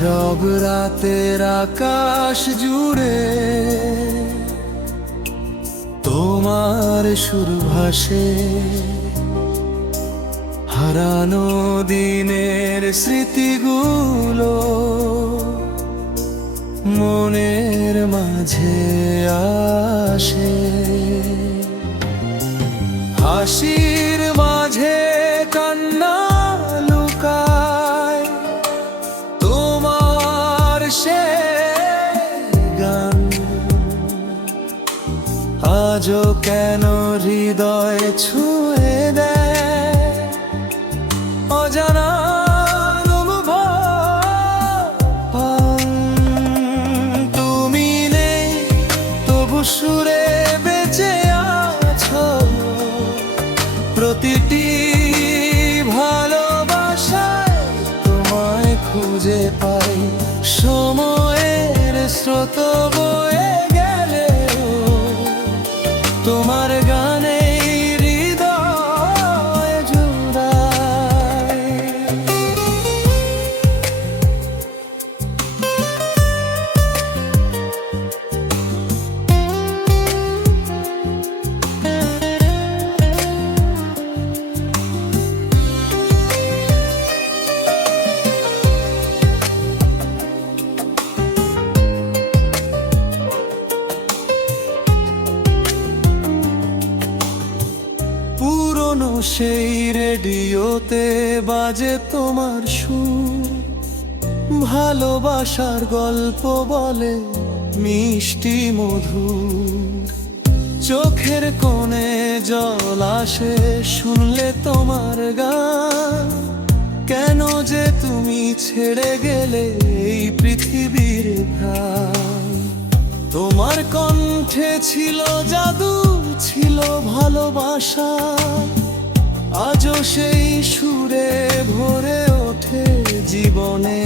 নীরব রাতের আকাশ জুড়ে তোমার সুর ভাসে, হারানো দিনের স্মৃতিগুলো মনের মাঝে আসে। হাসির মাঝে কান্না লুকায়, তোমার সে গান আজও কেন হৃদয় ছুঁয়ে দেয়, অজানা তুমি নেই তবু সুরে বেঁচে আছো, প্রতিটি ভালোবাসায় তোমায় খুঁজে পাই। সময়ের স্রোত বয়ে গেলেও তোমার গানে হৃদয় জুড়ায়। পুরনো সেই রেডিওতে বাজে তোমার সুর, ভালোবাসার গল্প বলে মিষ্টি মধুর। চোখের কোণে জল আসে শুনলে তোমার গান, কেন যে তুমি ছেড়ে গেলে এই পৃথিবীর প্রাণ। তোমার কণ্ঠে ছিল জাদু, ছিল ভালোবাসা, আজও সেই সুরে ভরে ওঠে জীবনে